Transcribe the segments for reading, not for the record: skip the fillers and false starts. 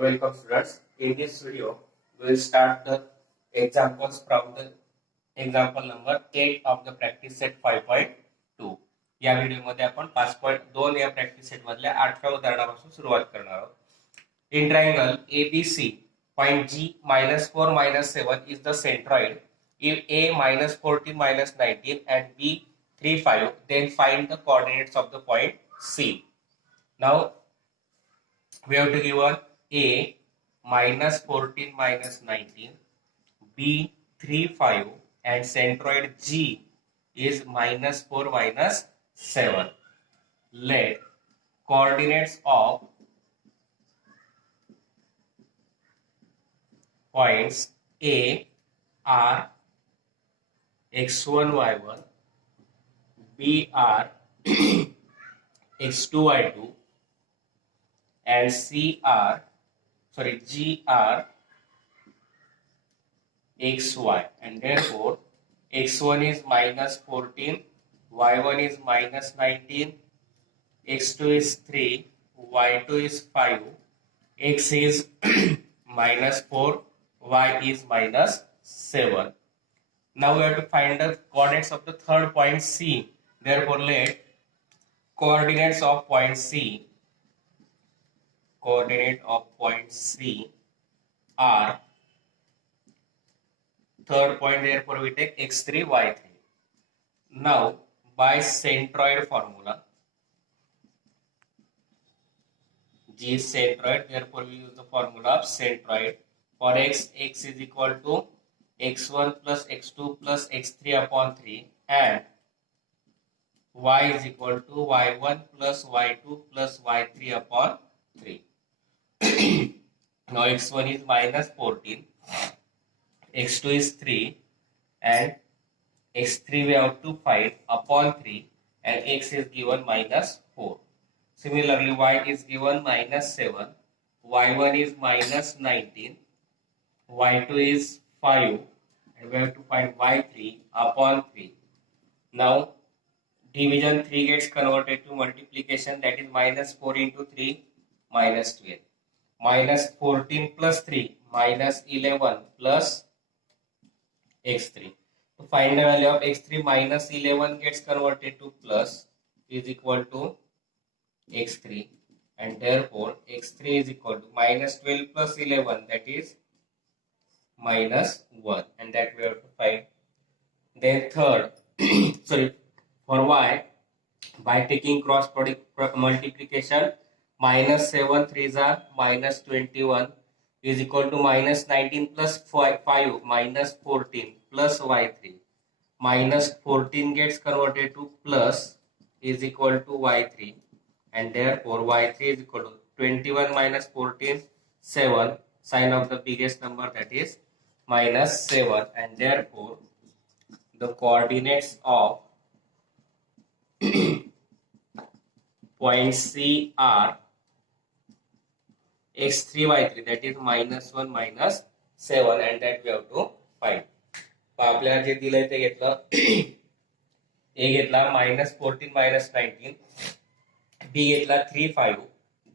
Welcome students. In this video, we will start the examples from the example number 8 of the practice set 5.2. या व्हिडिओमध्ये आपण 5.2 या practice set मधल्या 8व्या उदाहरणापासून सुरुवात करणार आहोत. In triangle ABC, point G -4 -7 is the centroid. If A -14 -19 and B 3 5, then find the coordinates of the point C. Now we have to give A -14 -19, B 3 5 and centroid G is -4 -7. Let coordinates of points A are x1 y1, B are x2 y2 and G are xy, and therefore x1 is -14, y1 is -19, x2 is 3, y2 is 5, x is -4, y is -7. Now we have to find the coordinates of the third point C. Therefore let coordinates of point C are third point, therefore we take x3 y3. Now by centroid formula, G is centroid, therefore we use the formula of centroid. For x is equal to x1 plus x2 plus x3 upon 3 and y is equal to y1 plus y2 plus y3 upon 3. Now x1 is -14, x2 is 3 and x3 we have to find upon 3 and x is given -4. Similarly y is given -7, y1 is -19, y2 is 5 and we have to find y3 upon 3. Now division 3 gets converted to multiplication, that is -4 into 3 -12. -14 plus 3 -11 plus x3. To find the value of x3, -11 gets converted to plus is equal to x3 and therefore x3 is equal to -12 plus 11, that is -1, and that we have to find. Then third for y, by taking cross product multiplication, -7 3s are -21 is equal to -19 plus 5 -14 plus y3. -14 gets converted to plus is equal to y3 and therefore y3 is equal to 21 -14 7, sign of the biggest number, that is -7, and therefore the coordinates of point C are x3 y3, that is -1 -7, and that we have to find. आपल्याला जे दिलंय ते घेतलं. A घेतला -14 -19, B घेतला 3 5,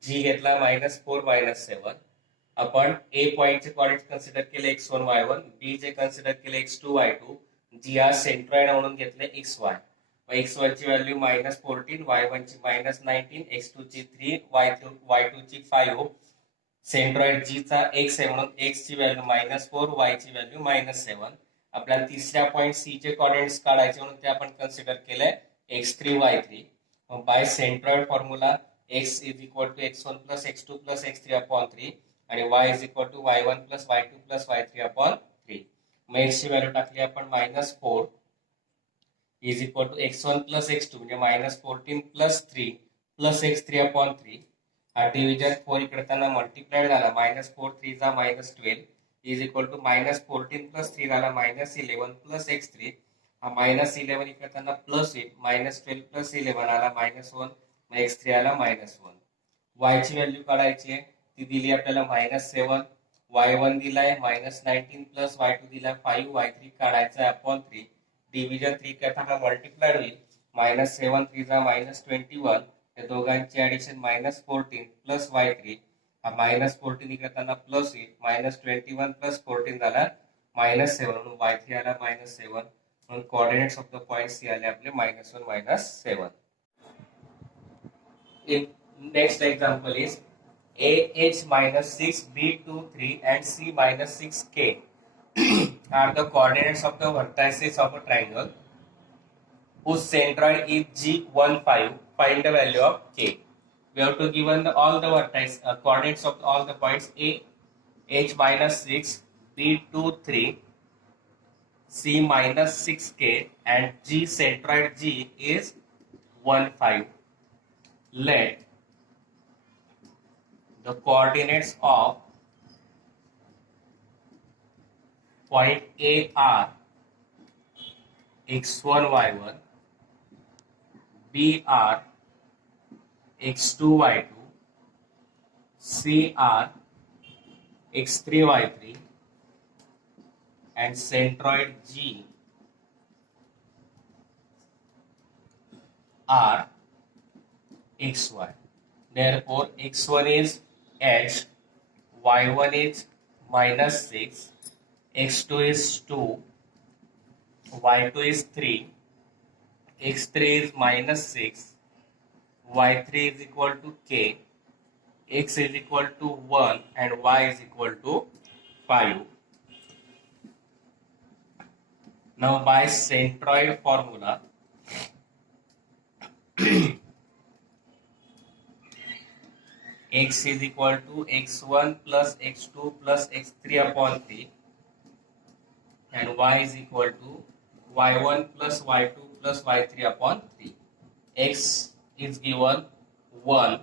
G घेतला -4 -7. आपण A point चे coordinates consider केले x1 y1, B चे कन्सिडर केले x2 y2, G हा सेंट्रॉइड म्हणून घेतले xy. x1 ची व्हॅल्यू -14, y1 ची -19, x2 ची 3, y2 ची 5. सेंट्रॉइड G चा x आहे म्हणून x ची व्हॅल्यू -4, y ची व्हॅल्यू -7. आपल्याला तिसऱ्या पॉइंट C चे कोऑर्डिनेट्स काढायचे म्हणून ते आपण कन्सिडर केले x3 y3. By centroid formula x is equal to x1 plus x2 plus x3 upon 3 आणि y is equal to y1 plus y2 plus y3 upon 3. मग x ची व्हॅल्यू टाकली आपण -4 is equal to x1 plus x2 म्हणजे -14 plus 3 plus x3 upon 3. हा division 4 इकडताना multiplied झाला, -4 3 जा -12 is equal to -14 plus 3 झाला -11 प्लस x3. हा -11 इकडताना प्लस येईल, -12 प्लस 11 आला -1, मग x3 आला -1. y ची व्हॅल्यू काढायची आहे, ती दिली आपल्याला -7, y1 दिलाय -19 प्लस y2 दिलाय 5, y3 काढायचा आहे अपॉन 3. डिव्हिजन 3 करताना मल्टिप्लाइड होईल, -7 3 जा -21, या दोघांची ऍडिशन -14 प्लस y3, हा -14 इकडे येताना प्लस येईल, -21 प्लस 14 झाला -7 म्हणून y3 आला -7 म्हणून कोऑर्डिनेट्स ऑफ द पॉइंट्स आले आपले -1 -7. Next example is AH -6, B23 and C -6K are the coordinates of the vertices of a triangle whose centroid is G15. Find the value of K. We have to given all the vertices coordinates of all the points A, H -6, B23, C -6K and G centroid G is 15. Let the coordinates of point A are x1 y1, B are x2 y2, C are x3 y3 and centroid G are xy. Therefore, x1 is h, y1 is -6, x2 is 2, y2 is 3, x3 is -6, y3 is equal to k, x is equal to 1 and y is equal to 5. Now by centroid formula, x is equal to x1 plus x2 plus x3 upon 3 and y is equal to y1 plus y2 plus y3 upon 3. X is given 1,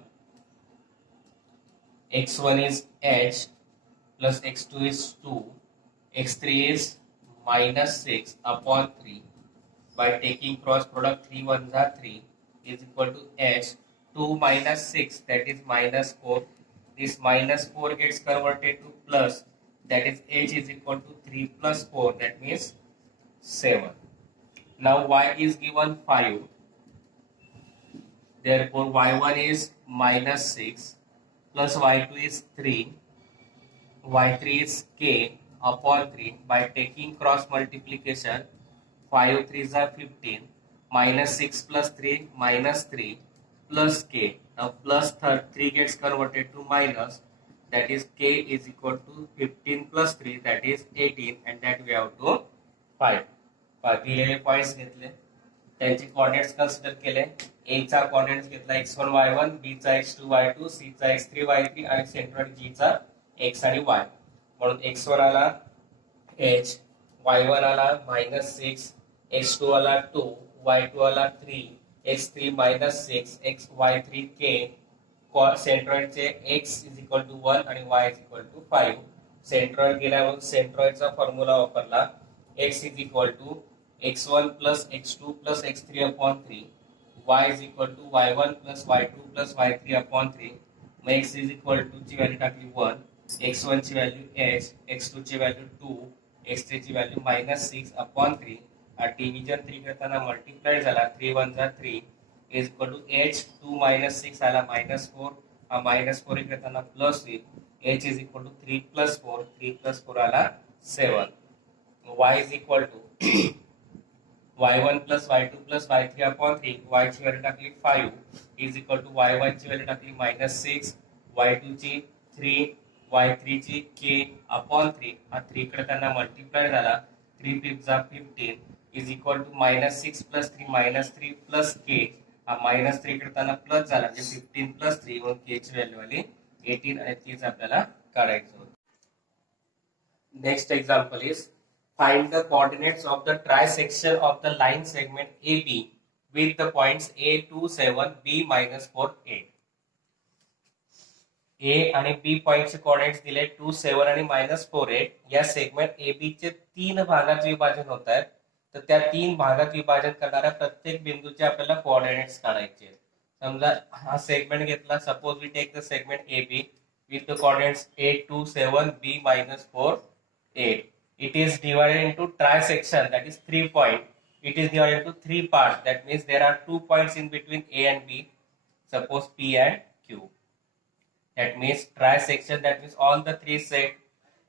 x1 is h plus x2 is 2, x3 is -6 upon 3. By taking cross product, 3 1s are 3 is equal to h. 2 minus 6, that is -4. This -4 gets converted to plus, that is h is equal to 3 plus 4, that means 7. Now y is given 5. Therefore y1 is -6 plus y2 is 3, y3 is k upon 3. By taking cross multiplication, 5 3s are 15, -6 plus 3 -3 plus k. Now plus 3 gets converted to minus, that is k is equal to 15 plus 3, that is 18 and that we have to find. दिलेले points घेतले, त्यांचे coordinates consider केले. ए चा coordinates घेतला x1 y1, b चा x2 y2, c चा x3 y3 आणि centroid g चा x आणि y. म्हणून x1 आला h, y1 आला -6, x2 आला 2, y2 आला 3, x3 -6, y3 k. सेंट्रॉइडचे x इज इक्वल टू 1 आणि y is equal to 5. Centroid गेल्यावर सेंट्रॉइडचा फॉर्म्युला वापरला. x is equal to x1 plus x2 plus x3 upon 3, y is equal to y1 plus y2 plus y3 upon 3. मग x is equal to ची value टाकली 1, x1 ची value h, x2 ची value 2, x3 ची value -6 upon 3. Division 3 करताना multiply झाला, 3 1 जा 3 is equal to h. 2 -6 आला -4, हा -4 इकडे येताना प्लस होईल, h is equal to 3 plus 4, 3 plus 4 आला 7. y is equal to y1 plus y2 plus y3 upon 3, y ची व्हॅल्यू टाकली 5 इज इक्वल टू y1 ची व्हॅल्यू टाकली -6, y2 ची 3, y3 ची k अपॉन 3. हा 3 कडे त्यांना मल्टिप्लाय झाला, 3 5 जा 15 is equal to -6 plus 3 -3 plus k. हा -3 कडे त्यांना प्लस झाला, म्हणजे 15 प्लस 3 म्हणून k ची व्हॅल्यू आली 18 आणि तीच आपल्याला काढायचं होतं. Next example is find the coordinates of the trisection of the line segment AB with the points A 2 7, B -4 8. A आणि B पॉइंटचे कोऑर्डिनेट्स दिले 2 7 आणि -4 8. या सेगमेंट AB चे 3 भागात विभाजन होत आहेत, तर त्या 3 भागात विभाजन करणाऱ्या प्रत्येक बिंदूचे आपल्याला कोऑर्डिनेट्स काढायचे आहेत. समजा हा सेगमेंट घेतला, suppose we take the segment AB with the coordinates A 2 7, B -4 8. It is divided into trisection, that is 3 points. It is divided into 3 parts, that means there are 2 points in between A and B, suppose P and Q. That means trisection, that means all the three set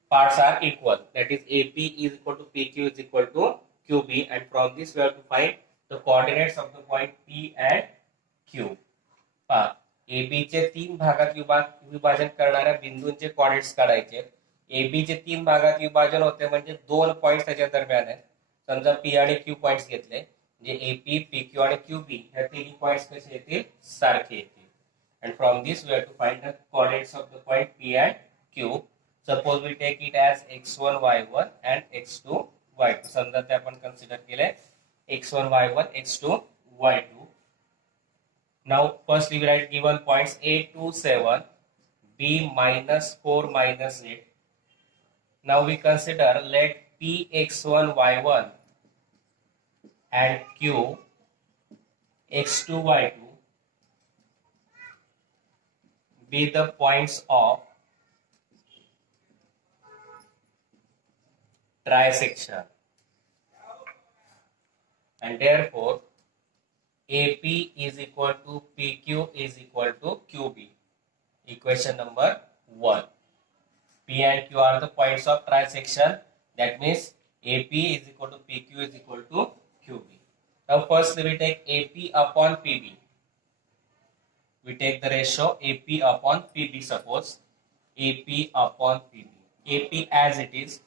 parts are equal. That is AP is equal to PQ is equal to QB, and from this we have to find the coordinates of the point P and Q. पहा AB चे तीन भागात विभाजन करणाऱ्या बिंदूंचे coordinates काढायचे. AB चे तीन भागात विभाजन होते म्हणजे दोन पॉइंट्स त्याच्या दरम्यान आहेत. समजा P आणि Q पॉइंट्स घेतले म्हणजे AP, PQ आणि QB हे तिन्ही पॉइंट्स कसे येतील, सारखे येतील. And from this we have to find the coordinates of the point P and Q. Suppose we take it as x1, y1 and x2, y2. समजा ते आपण कन्सिडर केले x1, y1, x2, y2. Now first we write given points A 2, 7, B -4, -8. Now we consider let P x1, y1 and Q x2, y2 be the points of trisection, and therefore AP is equal to PQ is equal to QB. Equation number 1. P and Q are the points of trisection. That means AP is equal to PQ is equal to QB. Now first we take AP upon PB. We take the ratio AP upon PB. Suppose AP upon PB. AP as it is.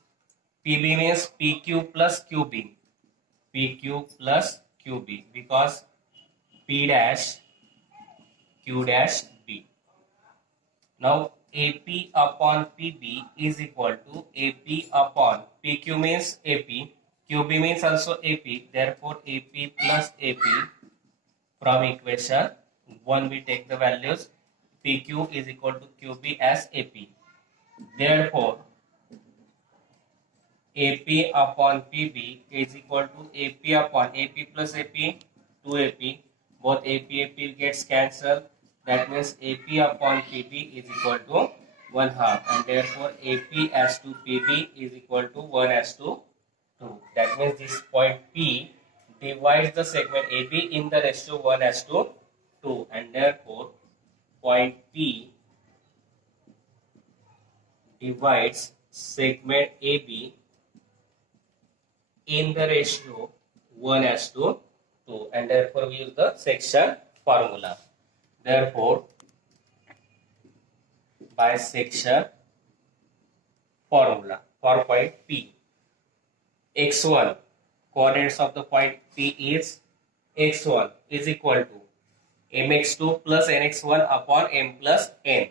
PB means PQ plus QB. PQ plus QB because P dash Q dash B. Now AP upon PB is equal to AP upon PQ means AP. QB means also AP. Therefore AP plus AP. From equation 1 we take the values. PQ is equal to QB as AP. Therefore AP upon PB is equal to AP upon AP plus AP, 2AP. Both AP gets cancelled. That means AP upon PB is equal to 1/2, and therefore AP as to PB is equal to 1:2. That means this point P divides the segment AB in the ratio 1:2, and therefore point P divides segment AB in the ratio 1:2, and therefore we use the section formula. Therefore by section formula for point P, x1 coordinates of the point P is x1 is equal to mx2 plus nx1 upon m plus n.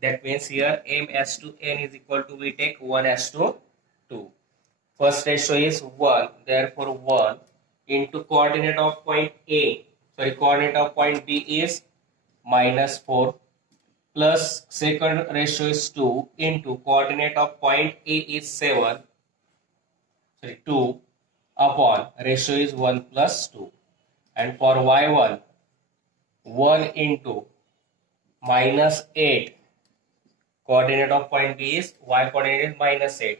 That means here m as to n is equal to, we take 1:2. First ratio is 1, therefore 1 into coordinate of point coordinate of point B is -4, plus second ratio is 2 into coordinate of point A is 2 upon ratio is 1 plus 2. And for y1, 1 into -8, coordinate of point B is y coordinate is -8,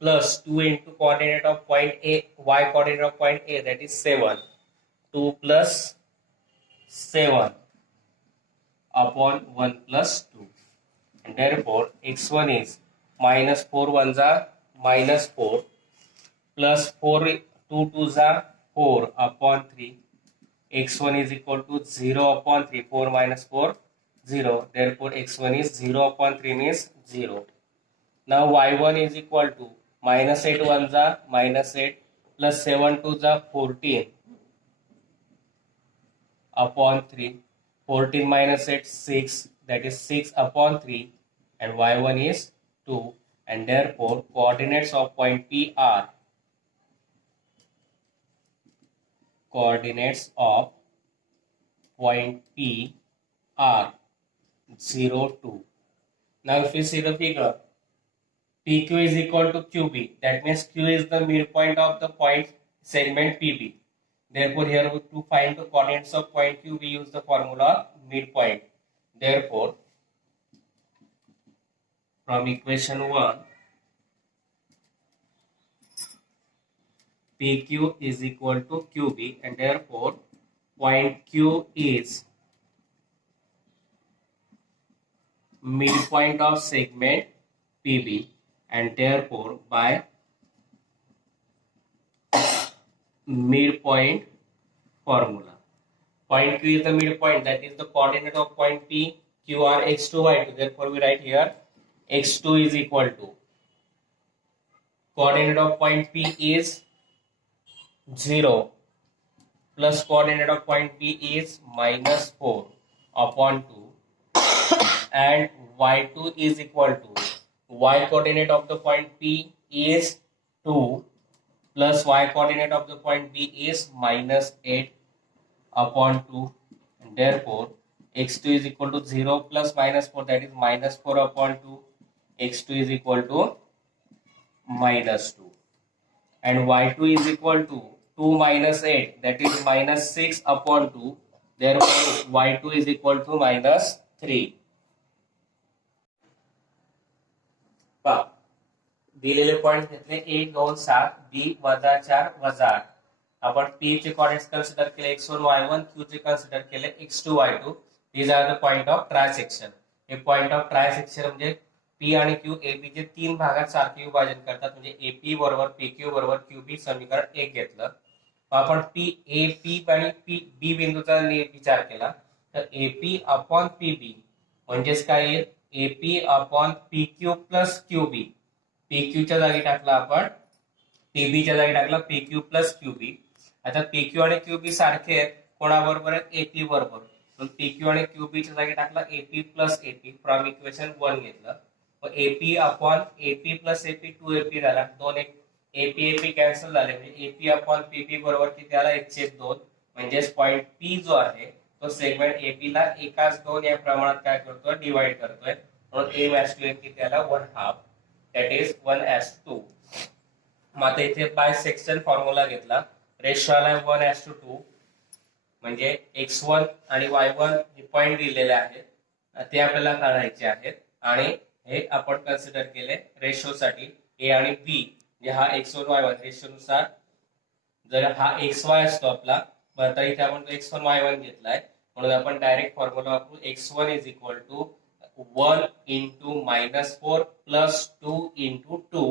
plus 2 into coordinate of point A, y coordinate of point A, that is 7. 2 plus 7 upon 1 plus 2. And therefore x1 is -4 ones are -4, plus 4 2 twos are 4 upon 3. x1 is equal to 0 upon 3. 4 minus 4, 0. Therefore x1 is 0 upon 3 means 0. Now y1 is equal to -8 ones are -8, plus 7 twos are 14 upon 3. 14 minus 8, 6. That is 6 upon 3. And y1 is 2. And therefore coordinates of point P are coordinates of point P are 0, 2. Now if you see the figure, PQ is equal to QB. That means Q is the midpoint of the point segment PB. Therefore here to find the coordinates of point Q we use the formula midpoint. Therefore from equation 1, PQ is equal to QB, and therefore point Q is midpoint of segment PB, and therefore by midpoint formula. Point Q is the midpoint, that is the coordinate of point P. Q are x2, y2. Therefore, we write here x2 is equal to coordinate of point P is 0 plus coordinate of point P is minus 4 upon 2, and y2 is equal to y coordinate of the point P is 2 plus y coordinate of the point B is minus 8 upon 2, and therefore x2 is equal to 0 plus minus 4, that is minus 4 upon 2. X2 is equal to minus 2, and y2 is equal to 2 minus 8, that is minus 6 upon 2. Therefore y2 is equal to minus 3. पहा दिलेले point घेतले 1 2 7 b वजा 4 वजा 8. आपण p चे coordinates consider केले x1 y1, q चे consider केले x2 y2. These are the point of trisection. हे पॉइंट ऑफ ट्रायसेक्शन म्हणजे p आणि q ab चे तीन भागात सारखे विभाजन करतात. म्हणजे ap बरोबर pq बरोबर qb समीकरण 1 घेतलं. आपण p ap आणि b बिंदूचा विचार केला तर ap अपॉन pb म्हणजेच काय येईल ap upon pq plus qb. pq च्या जागी टाकला आपण pb च्या जागी टाकला pq प्लस qb. आता pq आणि qb सारखे आहेत कोणाबरोबर आहेत ap बरोबर, पण pq आणि qb च्या जागी टाकला ap plus ap from equation 1 घेतलं. ap upon ap plus ap 2ap झाला. दोन एक ap ap कॅन्सल झाले म्हणजे ap अपॉन pb बरोबर किती आला 1/2. म्हणजेच पॉइंट p जो आहे तो सेगमेंट ap ला 1/2 या प्रमाणात काय करतोय डिवाइड करतोय. म्हणून a मॅच टू किती आला 1/2, दॅट इज 1:2. मग आता इथे बाय सेक्शन फॉर्म्युला घेतला. रेशो आला 1:2. म्हणजे x1 आणि y1 हे पॉइंट दिलेले आहेत ते आपल्याला काढायचे आहेत आणि हे आपण कन्सिडर केले रेशो साठी a आणि b. म्हणजे हा x1 y1 रेशो नुसार जर हा xy असतो आपला तर इथे आपण x1 y1 घेतलाय म्हणून आपण डायरेक्ट फॉर्म्युला वापरू. x1 is equal to 1 into minus 4 plus 2 into 2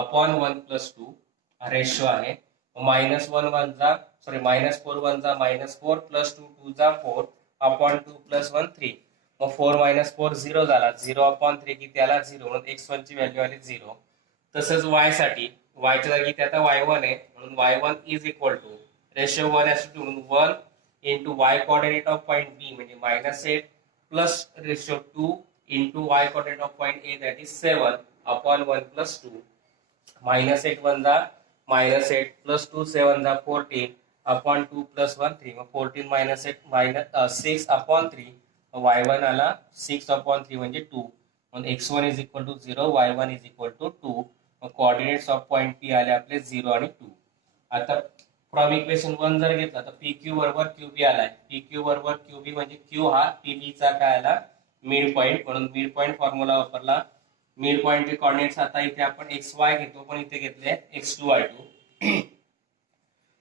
upon 1 plus 2 हा रेशो आहे. minus 1 1 जा सॉरी minus 4 1 जा minus 4 plus 2 2 जा 4 upon 2 plus 1 3. मग 4 minus 4 0 झाला. 0 upon 3 किती आला 0, म्हणून x1 ची व्हॅल्यू आली 0. तसंच y साठी y च्या जागी इथे आता y1 आहे म्हणून y1 is equal to ratio 1:2 म्हणून 1 into y coordinate of point b म्हणजे -8 plus ratio 2 into y coordinate of point A, that is 7 upon 1 plus 2. -8 1 जा -8 plus 2 7 जा 14 upon 2 plus 1 3. 14 minus 8 minus 6 upon 3. y1 आला 6 upon 3 म्हणजे 2. म्हणून x1 is equal to 0, y1 is equal to 2. Coordinates of point P आले आपले 0 आणि 2. आता from equation 1 जर घेतला तर pq बरोबर qb आलाय. pq बरोबर qb म्हणजे q हा pb चा काय आला मिड पॉइंट, म्हणून मिड पॉइंट फॉर्म्युला वापरला. मिड पॉइंट चे कोऑर्डिनेट्स आता इथे आपण xy घेतो पण इथे घेतले x2 y2.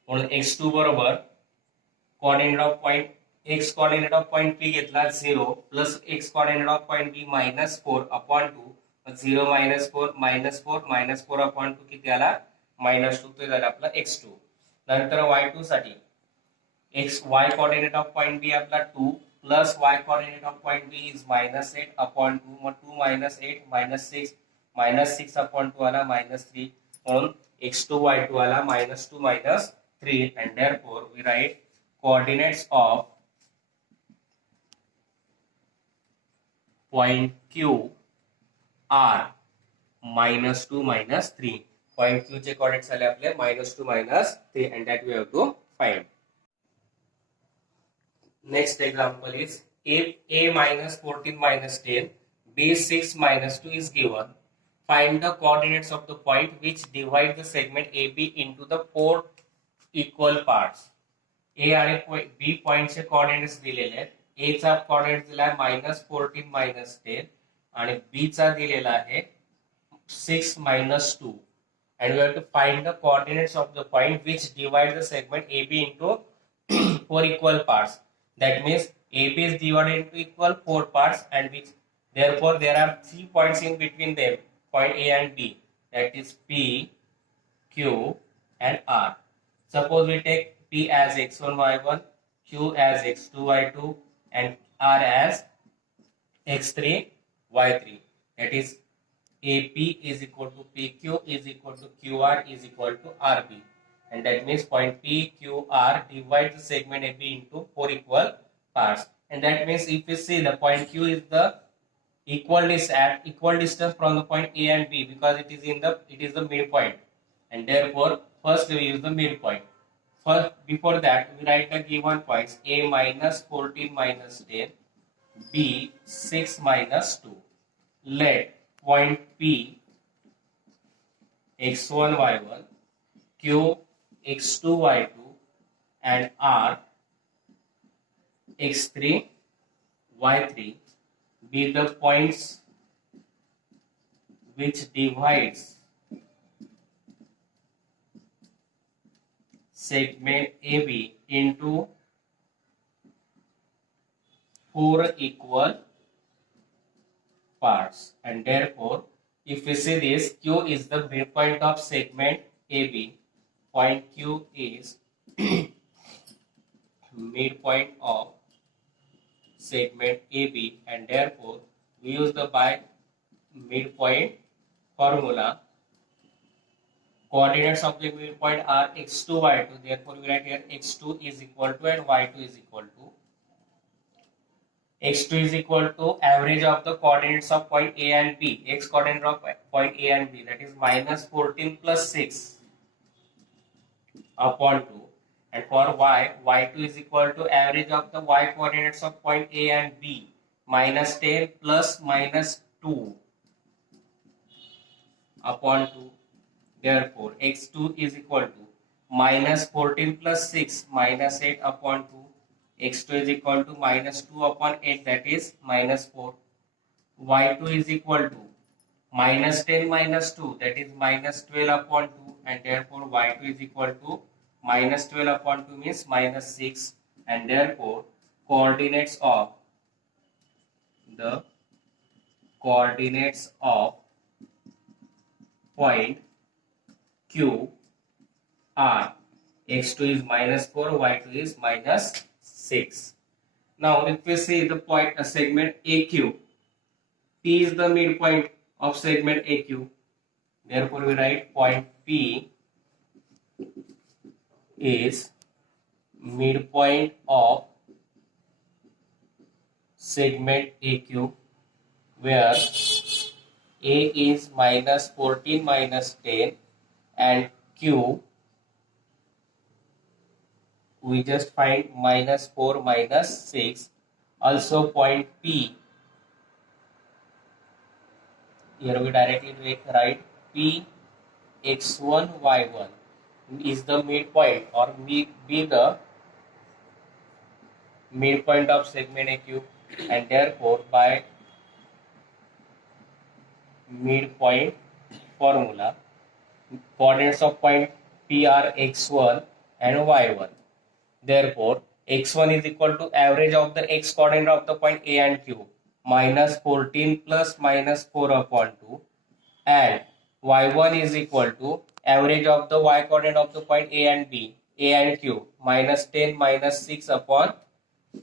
म्हणून x2 बरोबर coordinate of point x coordinate of point P घेतला 0 plus x coordinate of point B -4 upon 2. 0 -4 -4 upon 2 किती आला -2. तो झाला आपला x2. नंतर y2 साठी y coordinate of point B आपला 2 plus y coordinate of point B is -8 upon 2. Mug 2 -8 -6 upon 2 आला -3. म्हणून x2 y2 आला -2 -3 and therefore we write coordinates of point Q are -2 -3. Point Q चे coordinates आले आपले -2 -3 and that we have to find. Next example is if a -14 -10 b 6 -2 is given, find the coordinates of the point which divide the segment AB into the four equal parts. A आणि B point चे coordinates दिलेले आहेत. A चा coordinate दिला आहे -14 -10 आणि B चा दिलेला आहे 6 -2 and we have to find the coordinates of the point which divide the segment AB into four equal parts. That means AB is divided into equal four parts and which Therefore, there are 3 points in between them, point A and B, that is P, Q, and R. Suppose we take P as x1, y1, Q as x2, y2, and R as x3, y3. That is AP is equal to PQ is equal to QR is equal to RB. And that means point PQR divides the segment AB into 4 equal parts. And that means if we see the point Q is the equal distance from the point A and B, because it is the midpoint, and therefore first we use the midpoint. First, before that we write the given points: A minus 14 minus 10, B 6 minus 2. Let point P x1 y1, Q x2 y2, and R x3 y3 be the points which divides segment AB into 4 equal parts. And therefore, if we see this, Q is the midpoint of segment AB. Point Q is midpoint of segment AB, and therefore we use the by midpoint formula. Coordinates of the midpoint are x2, y2. Therefore, we write here x2 is equal to and y2 is equal to. x2 is equal to average of the coordinates of point A and B. X coordinate of point A and B, that is minus 14 plus 6 upon 2. And for y, y2 is equal to average of the y coordinates of point A and B, minus 10 plus minus 2 upon 2. Therefore, x2 is equal to minus 14 plus 6 minus 8 upon 2. x2 is equal to minus 2 upon 8, that is minus 4. y2 is equal to minus 10 minus 2, that is minus 12 upon 2, and therefore y2 is equal to minus 12 upon 2 means minus 6, and therefore coordinates of point Q are x2 is minus 4, y2 is minus 6. Now if we see the point segment AQ, P is the midpoint of segment AQ. Therefore we write point P is midpoint of segment AQ, where A is minus 14 minus 10 and Q we just find minus 4 minus 6. Also point P, here we directly write P x1 y1 is the midpoint or be the midpoint of segment AQ, and therefore by midpoint formula, coordinates of point P are x1 and y1. Therefore, x1 is equal to average of the x coordinate of the point A and Q, minus 14 plus minus 4 upon 2, and y1 is equal to average of the y coordinate of the point A and B, A and Q, minus 10 minus 6 upon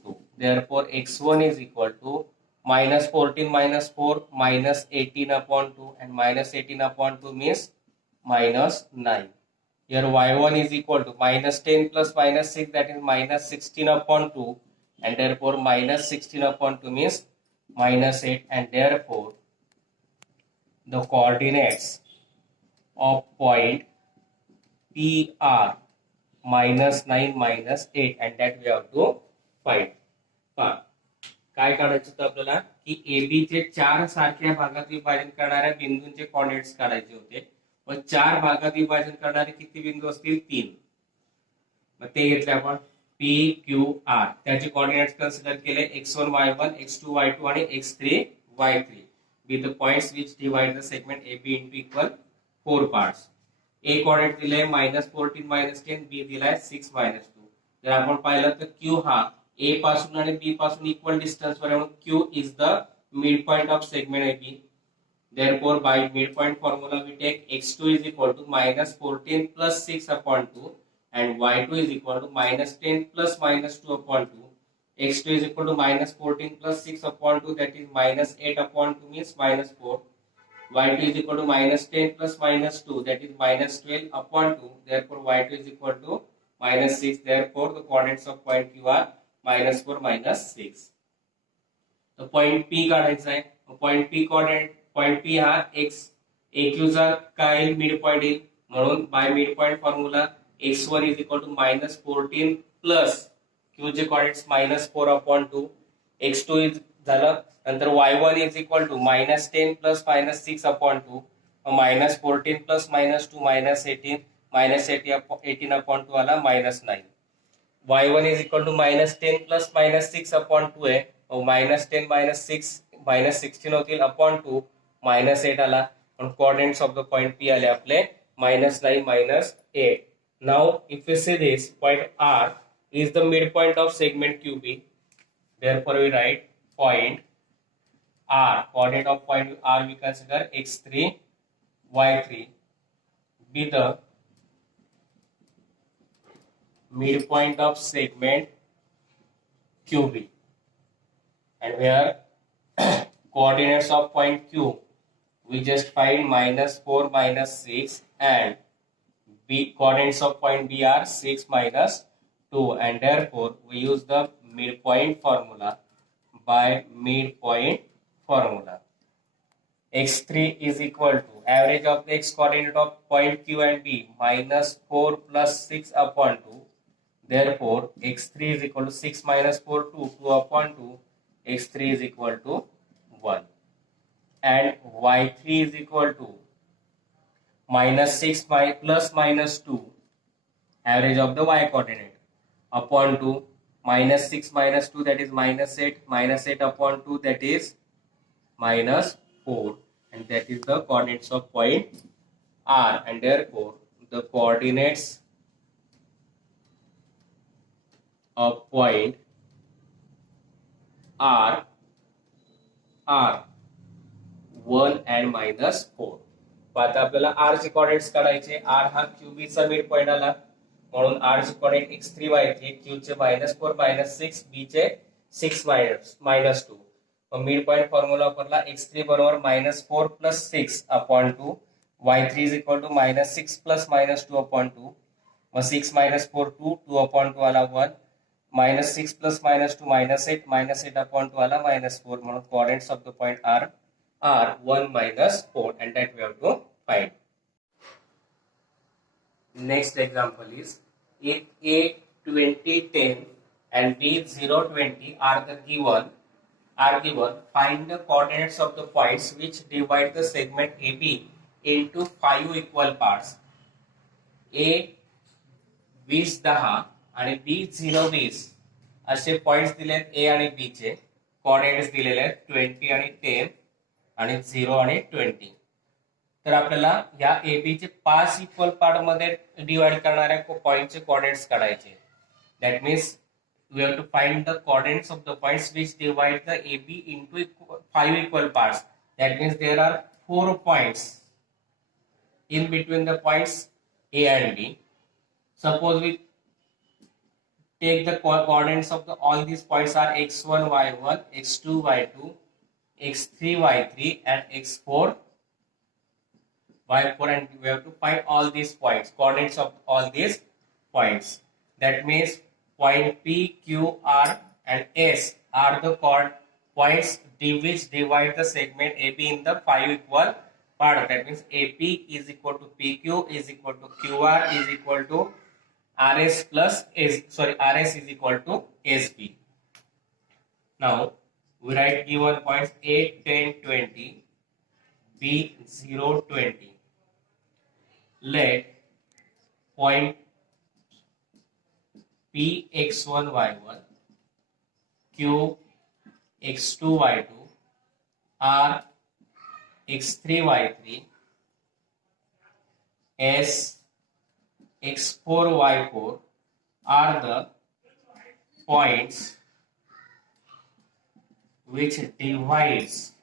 2. Therefore, x1 is equal to minus 14 minus 4 minus 18 upon 2, and minus 18 upon 2 means minus 9. Here y1 is equal to minus 10 plus minus 6, that is minus 16 upon 2, and therefore minus 16 upon 2 means minus 8, and therefore the coordinates of point P are minus 9 minus 8, and that we have to find. काय काढायचं होतं आपल्याला की AB चे 4 सारख्या भागात विभाजन करणाऱ्या बिंदूंचे कोऑर्डिनेट्स काढायचे होते. व 4 भागात विभाजन करणारे किती बिंदू असतील? 3. मग ते घेतले आपण P Q R. त्याचे कोऑर्डिनेट्स कन्सिडर केले x1 y1, x2 y2 आणि x3 y3 with the points which divide the segment AB into equal 4 parts. A coordinate दिले -14 -10, B दिलाय 6 -2. जर आपण पाहिलं तर Q हा A पासून आणि B पासून इक्वल डिस्टन्स वर आहे, म्हणून Q is the midpoint of segment AB. Therefore, by midpoint formula, we take x2 is equal to minus 14 plus 6 upon 2 and y2 is equal to minus 10 plus minus 2 upon 2. x2 is equal to minus 14 plus 6 upon 2, that is minus 8 upon 2 means minus 4. y2 is equal to minus 10 plus minus 2, that is minus 12 upon 2. Therefore, y2 is equal to minus 6. Therefore, the coordinates of point Q are minus 4, minus 6. तो point P काढायचा आहे. Point P coordinate point P हा X चा काय येईल mid point येईल म्हणून by mid point formula x1 is equal to minus 14 plus Q चे coordinates minus 4 upon 2 x2 is झालं. नंतर y1 is equal to minus 10 plus minus 6 upon 2 minus 14 plus minus 2 minus 18 minus 18 upon 2 आला minus 9. y1 is equal to minus 10 plus minus 6 upon 2 आहे. minus 10 minus 6 minus 16 होतील upon 2 minus 8 आला. पण coordinates of the point P आले आपले minus 9 minus 8. Now if we see this point R is the midpoint of segment QB. Therefore we write point R, coordinate of point R we consider x3 y3 be the midpoint of segment QB, and where coordinates of point Q we just find minus 4 minus 6 and B coordinates of point B are 6 minus 2, and therefore we use the midpoint formula. By midpoint formula, x3 is equal to average of the x coordinate of point Q and B minus 4 plus 6 upon 2. Therefore, x3 is equal to 6 minus 4, 2, 2 upon 2, x3 is equal to 1. And y3 is equal to minus 6 plus minus 2, average of the y coordinate, upon 2, minus 6 minus 2, that is minus 8, minus 8 upon 2, that is minus 4. And that is the coordinates of point R. And therefore, the coordinates of point R are 1 and minus 4. आता आपल्याला R चे coordinates काढायचे. R हा QB चा mid point आला म्हणून R चे coordinate x3 y3, Q चे -4 -6, B चे 6 -2. मग मिड पॉइंट फॉर्म्युला वापरला. x3 बरोबर -4 + 6 upon 2, y3 is equal to -6 + -2 upon 2. मग 6 - 4 2 अपॉन 2 आला 1, -6 + -2 -8, -8 upon 2 आला -4. म्हणून coordinates of the point R are 1 minus 4, and that we have to find. Next example is if A 20 10 and B 0 20 are given, find the coordinates of the points which divide the segment AB into 5 equal parts. A 20 10 आणि B 0 20 असे points दिलेत A आणि B चे. Coordinates दिलेले आहेत 20 आणि 10 आणि 0 आणि 20. तर आपल्याला या AB चे 5 इक्वल पार्ट मध्ये डिवाइड करणाऱ्या पॉइंटचे कोऑर्डिनेट्स काढायचे. That means we have to find the coordinates of the points which divide the AB into 5 equal parts. That means there are 4 points in between the points A and B. Suppose we take the coordinates of all these points are x1 y1, x2 y2, x3 y3 and x4 y4, and we have to find all these points, coordinates of all these points. That means point P, Q, R and S are the points which divide the segment AB in the 5 equal part. That means AP is equal to PQ is equal to QR is equal to RS plus RS is equal to SB. Now we write given points A 10 20, B 0 20. Let point P x1 y1, Q x2 y2, R x3 y3, S x4 y4 are the points which divides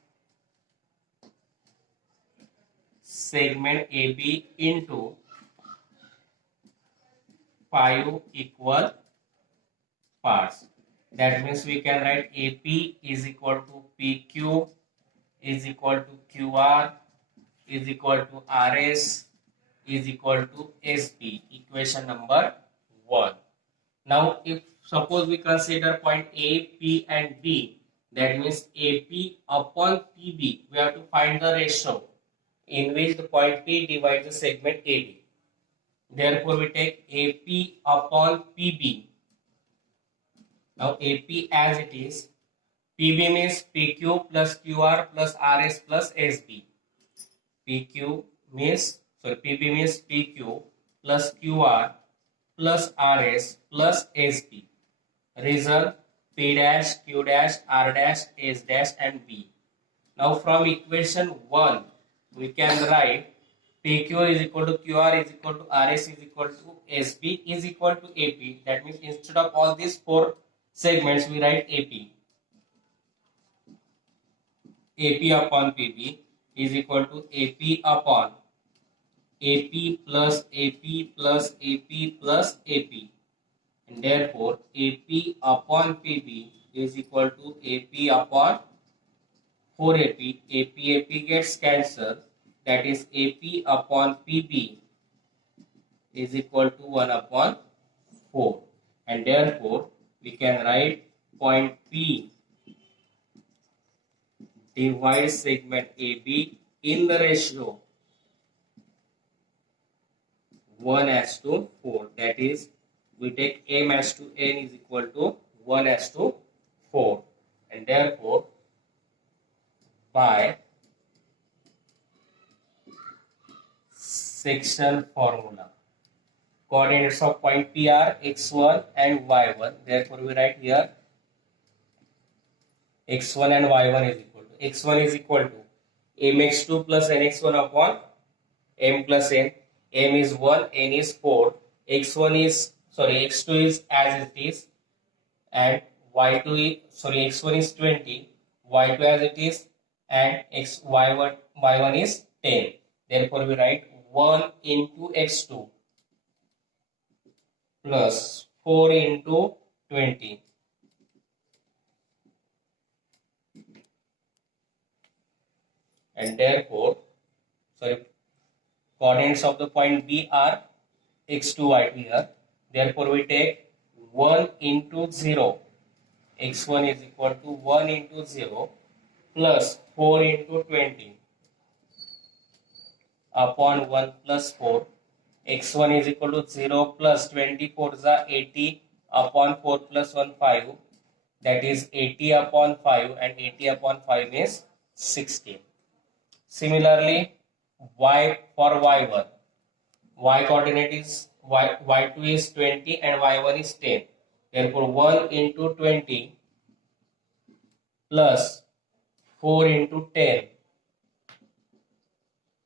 segment AB into 5 equal parts. That means we can write AP is equal to PQ is equal to QR is equal to RS is equal to SB. Equation number 1. Now, if suppose we consider point A, P and B, that means AP upon PB, we have to find the ratio in which the point P divides the segment AB. Therefore, we take AP upon PB. Now, AP as it is, PB means PQ plus QR plus RS plus SB. PB means PQ plus QR plus RS plus SB. Result P dash, Q dash, R dash, S dash and B. Now from equation 1 we can write PQ is equal to QR is equal to RS is equal to SB is equal to AP. That means instead of all these 4 segments we write AP. AP upon PB is equal to AP upon AP plus AP plus AP plus AP. And therefore AP upon PB is equal to AP upon 4AP. AP gets cancelled. That is AP upon PB is equal to 1 upon 4. And therefore we can write point P divides segment AB in the ratio 1:4. That is, we take m/n is equal to 1:4. And therefore, by section formula, coordinates of point P are x1 and y1. Therefore, we write here x1 and y1 is equal to x1 is equal to mx2 plus nx1 upon m plus n. M is 1, n is 4, x2 is as it is, and x1 is 20, y2 as it is, and y1 is 10. Therefore, we write 1 into x2 plus 4 into 20. And therefore, coordinates of the point B are x2, y2 here. Therefore, we take 1 into 0. x1 is equal to 1 into 0 plus 4 into 20 upon 1 plus 4. x1 is equal to 0 plus 24 is 80 upon 4 plus 1, 5. That is 80 upon 5 and 80 upon 5 is 16. Similarly, y for y1, y coordinate is y2 is 20 and y1 is 10. Therefore, 1 into 20 plus 4 into 10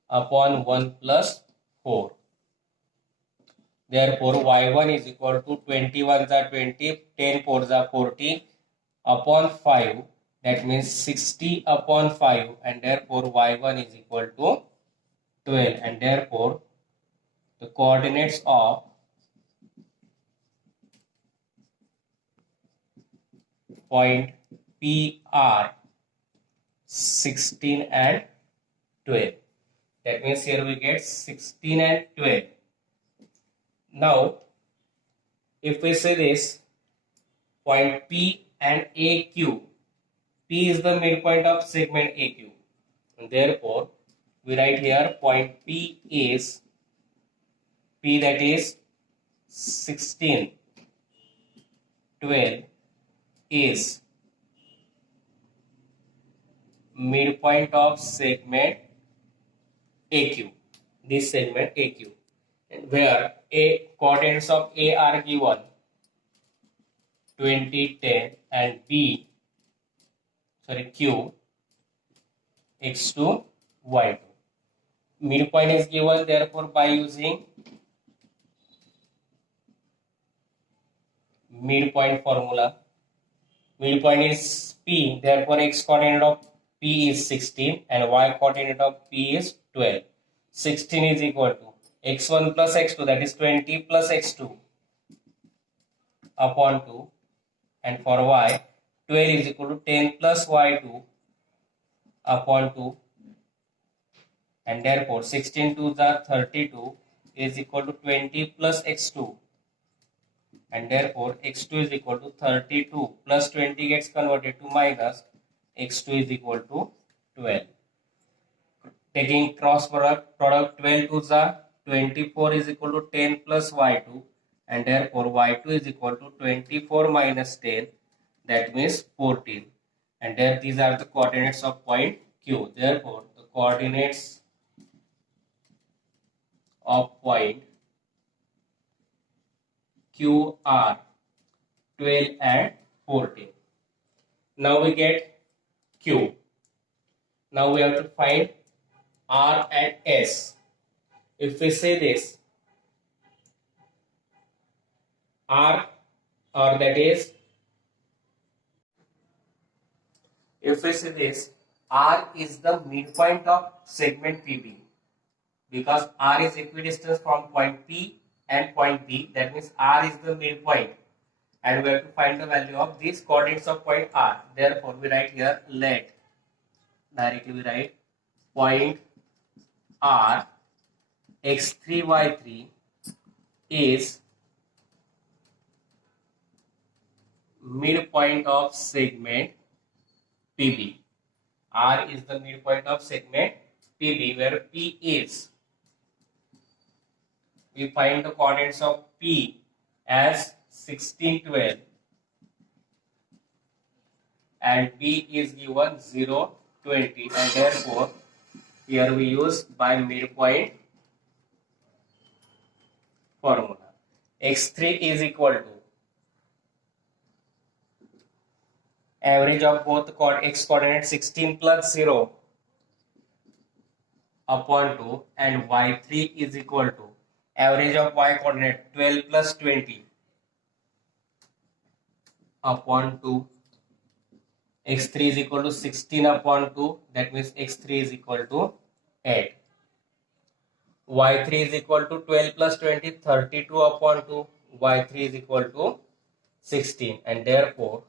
upon 1 plus 4. Therefore, y1 is equal to 21 is 20, 10 4 is 40 upon 5. That means 60 upon 5, and therefore y1 is equal to 12. And therefore, the coordinates of point P are 16 and 12. That means here we get 16 and 12. Now, if we say this, point P and AQ, P is the midpoint of segment AQ. And therefore, we write here point P is P, that is 16, 12 is midpoint of segment AQ. This segment AQ, and where A coordinates of A are given 20, 10 and Q x2, y2. Midpoint is given, therefore by using midpoint formula midpoint is P, therefore x coordinate of P is 16 and y coordinate of P is 12. 16 is equal to x1 plus x2, that is 20 plus x2 upon 2, and for y 12 is equal to 10 plus y2 upon 2, and therefore 16 to the 32 is equal to 20 plus x2, and therefore x2 is equal to 32 plus 20 gets converted to minus x2 is equal to 12. Taking cross product 12 to the 24 is equal to 10 plus y2, and therefore y2 is equal to 24 minus 10, that means 14, and there these are the coordinates of point Q. Therefore the coordinates of point Q are 12 and 14. Now we get Q. Now we have to find R and S. If we say this, R, or that is, if we say this, R is the midpoint of segment PB, because R is equidistant from point P and point B, that means R is the midpoint, and we have to find the value of these coordinates of point R. Therefore we write here, let, directly we write point R x3 y3 is midpoint of segment PB. R is the midpoint of segment PB, where P is, we find the coordinates of P as 16, 12, and B is given 0, 20, and therefore here we use by midpoint formula. x3 is equal to average of both x coordinate 16 plus 0 upon 2, and y3 is equal to average of y coordinate 12 plus 20 upon 2. x3 is equal to 16 upon 2, that means x3 is equal to 8. y3 is equal to 12 plus 20, 32 upon 2, y3 is equal to 16, and therefore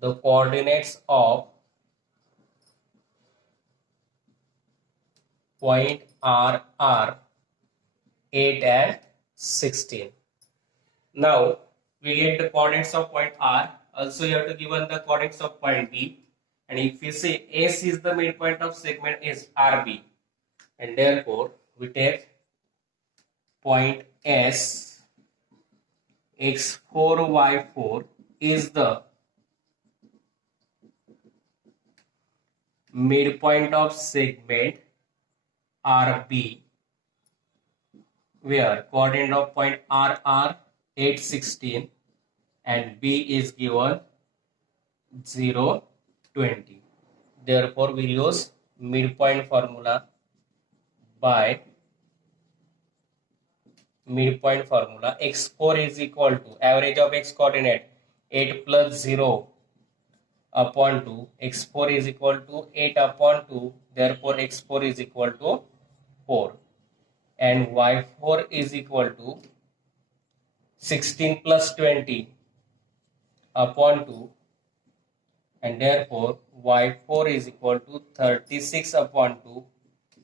the coordinates of point R are 8 and 16. Now we get the coordinates of point R. Also you have to given the coordinates of point B, and if we say S is the midpoint of segment is RB, and therefore we take point S, x4 y4 is the midpoint of segment RB, where coordinate of point R are 8, 16, and B is given 0, 20. Therefore we use midpoint formula. By midpoint formula, x4 is equal to average of x coordinate 8 plus 0 upon 2, x4 is equal to 8 upon 2, therefore x4 is equal to 4, and y4 is equal to 16 plus 20 upon 2, and therefore y4 is equal to 36 upon 2,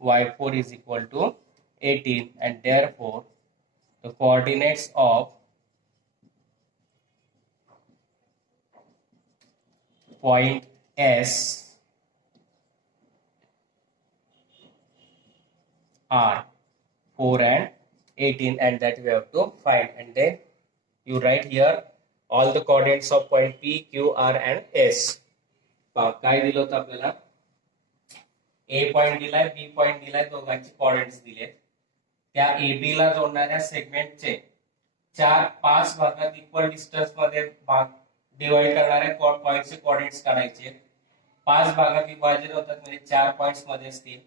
y4 is equal to 18, and therefore the coordinates of point S are 4 and 18, and that we have to find, and then you write here all the coordinates of point P, Q, R and S. काय दिलं होतं आपल्याला, A point दिलाय, B point दिलाय, दोघांचे coordinates दिलेत. त्या AB ला जोडणाऱ्या सेगमेंटचे 4-5 भागात इक्वल डिस्टन्स मध्ये भाग डिवाइड करणाऱ्या पॉइंटचे कोऑर्डिनेट्स काढायचे. 5 भागात विभाजन होतात म्हणजे 4 पॉइंट्स मध्ये असतील.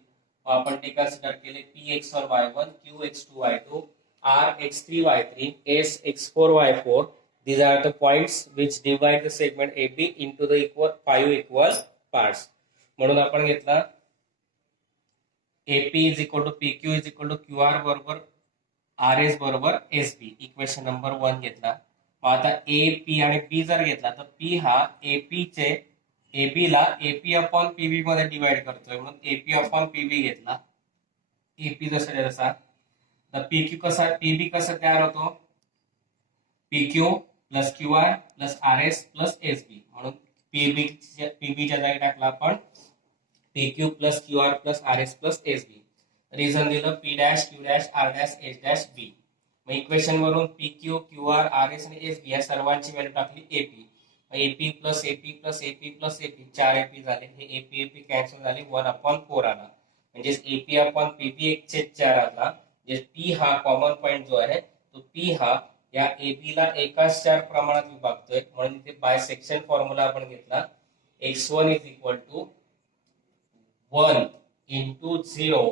आपण ते कन्सिडर केले P x1 y1, Q x2 y2, R x3 y3, S x4 y4. These are the points which divide the segment AB into the 5 equal parts. म्हणून आपण घेतला AP is equal to PQ is equal to QR बरोबर RS बरोबर SB. Equation number 1 घेतला. आता A, P आणि B जर घेतला तर P हा AP चे AB ला AP अपॉन PB मध्ये डिवाइड करतोय, म्हणून AP अपॉन PB घेतला. AP जसा तसा. तर PQ कसा PB कसा तयार होतो, PQ plus QR plus RS plus SB. म्हणून PB च्या जागी टाकला आपण PQ plus QR plus RS plus SB. Reason दिलं P dash Q dash R dash S dash B. मग इक्वेशन वरून PQ QR RS आणि SB या सर्वांची व्हॅल्यू टाकली AP. AP plus AP plus AP plus AP 4 AP झाले. हे AP cancel झाले, 1/4 आला. म्हणजे AP अपॉन PB 1/4 आला. जे P हा कॉमन पॉइंट जो आहे तो P हा या AB ला एकाच 4 प्रमाणात विभागतोय, म्हणून इथे बायसेक्शन फॉर्म्युला आपण घेतला. x1 is equal to 1 into 0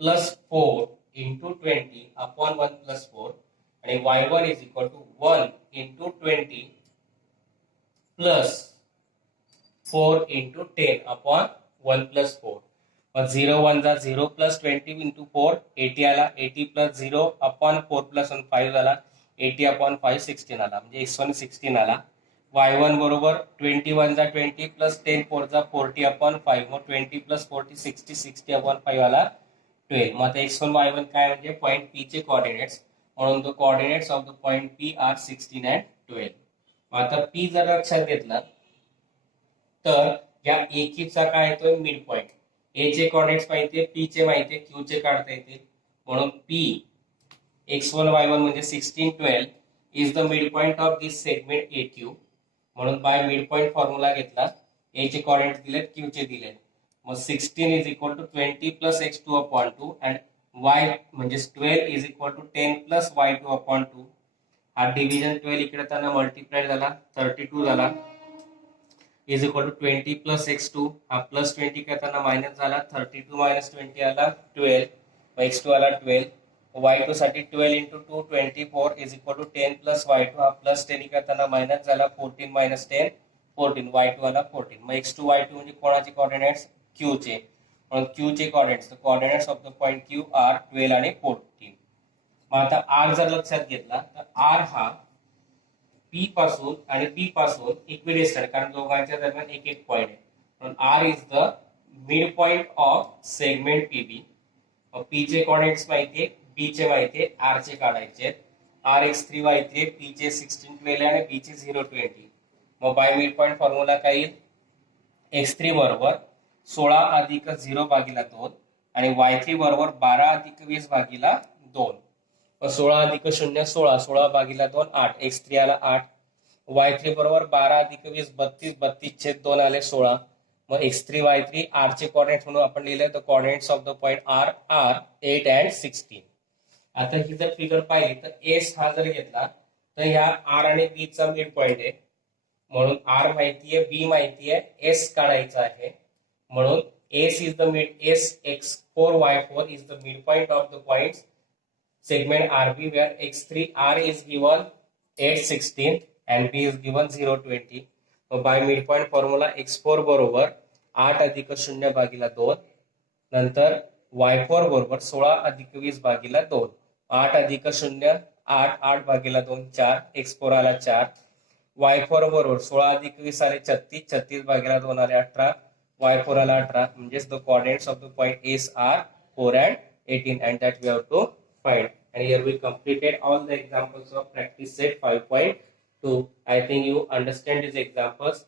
plus 4 into 20 upon 1 plus 4 आणि y1 is equal to 1 into 20 plus 4 into 10 upon 1 plus 4. 0 1 जा 0 plus 20 into 4 80 आला. 80 plus 0 upon 4 plus 1 5 झाला. 80 upon 5 16 आला. म्हणजे x1 16 आला. y1 बरोबर 21 जा 20 plus 10 4 जा 40 upon 5. मग 20 plus 40 60 60 upon 5 आला 12. मग आता x1 y1 काय म्हणजे पॉइंट P चे कोऑर्डिनेट्स, म्हणून the coordinates of the point P are 16 and 12. मग आता P जर लक्षात घेतला तर या A चा काय येतोय मिड पॉइंट. A चे कोऑर्डिनेट्स माहितीये, P चे माहितीये, Q चे काढता येतील. म्हणून P x1 y1 म्हणजे 16 12 is the midpoint of this segment AQ. म्हणून बाय मिड पॉइंट फॉर्म्युला घेतला. A चे कोऑर्डिनेट्स दिलेत, Q चे दिलेत. मग 16 is equal to 20 plus x2 upon 2 and y म्हणजे 12 is equal to 10 plus y2 upon 2. हा डिव्हिजन 12 इकडे त्यांना मल्टिप्लाय झाला 32 झाला is equal to 20 plus x2. हा प्लस 20 करताना मायनस झाला 32 मायनस 20 आला 12. x2 आला 12. y2 साठी 12 into 2 24 is equal to 10 plus y2. हा प्लस 10 करताना मायनस झाला 14 मायनस 10 14. y2 आला 14. मग x2 y2 म्हणजे कोणाचे कोऑर्डिनेट्स Q चे, म्हणून Q चे coordinates the coordinates of the point Q are 12 आणि 14. मग आता R जर लक्षात घेतला तर R हा P पासून आणि B पासून इक्विडिस्टंट, कारण दोघांच्या दरम्यान एक एक पॉइंट आहे, म्हणून R is the midpoint of segment PB. P चे कोऑर्डिनेट्स माहितीये, B चे माहितीये, R चे काढायचे. R x3 माहितीये, P चे 16 12 आणि B चे 0 20. मग बाय मिड पॉइंट फॉर्म्युला काय येईल, x3 बरोबर 16 अधिक 0 भागिला 2 आणि y3 बरोबर 12 अधिक 20 भागिला 2. 16 अधिक 0 16 16 भागिला 2 8. x3 आला 8. y3 बरोबर 12 अधिक 20 32 32 छेद 2 आले 16. मग x3 y3 r चे कोऑर्डिनेट्स म्हणून आपण लिहिले the coordinates of the point r are 8 and 16. आता ही जर फिगर पाहिली तर एस हा जर घेतला तर ह्या आर आणि बी चा मिड पॉइंट आहे, म्हणून आर माहितीये, बी माहितीये, एस काढायचा आहे. म्हणून S is the mid S x4 y4 is the midpoint of the point segment RB where x3 R is given 8 16 and B is given 0 20. So by midpoint formula x4 बरोबर 8 अधिक 0 भागिला 2 नंतर y4 बरोबर 16 अधिक 20 भागिला 2. 8 अधिक 0 8 8 भागिला 2 4. x4 आला 4. y4 बरोबर 16 अधिक 20 आले 36 36 भागिला 2 आले 18. y4 आला 18. म्हणजेच the coordinates of the point S are 4 and 18 and that we have to find. And here we completed all the examples of practice set 5.2. I think you understand these examples.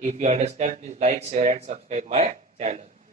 If you understand, please like, share and subscribe my channel.